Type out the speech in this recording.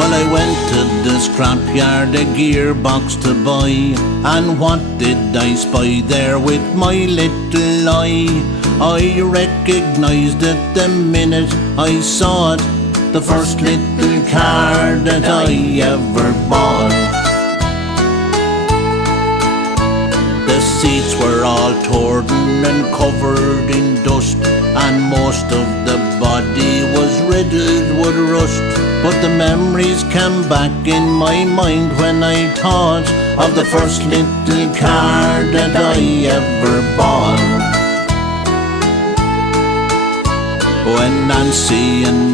Well, I went to the scrapyard a gearbox to buy, and what did I spy there with my little eye? I recognised it the minute I saw it, the first little car that I ever bought. The seats were all torn and covered in dust, and most of the body was riddled with rust. But the memories came back in my mind when I thought of the first little car that I ever bought. When Nancy and